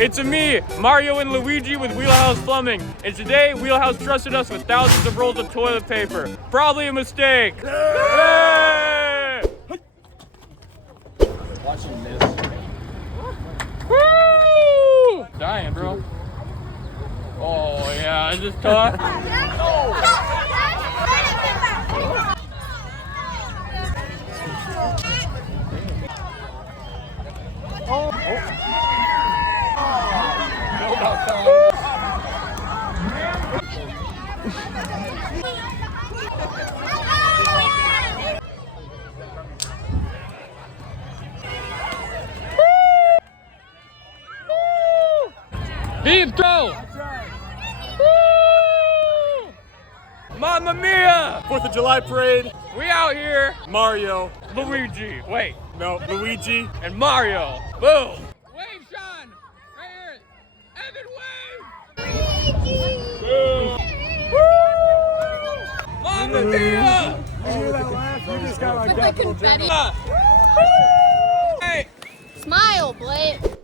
It's me, Mario and Luigi with Wheelhouse Plumbing, and today Wheelhouse trusted us with thousands of rolls of toilet paper. Probably a mistake. Hey! Watching this. Woo! Dying, bro. Oh yeah, is this tough? Heave, go! Woo! Mamma mia! 4th of July parade. We out here. Mario. Luigi. Wait. No, Luigi. And Mario. Boom. Wave, Sean. Right here. Evan, wave. Boom. Woo! Mamma mia! You just got With the confetti. Hey. Smile, Blake.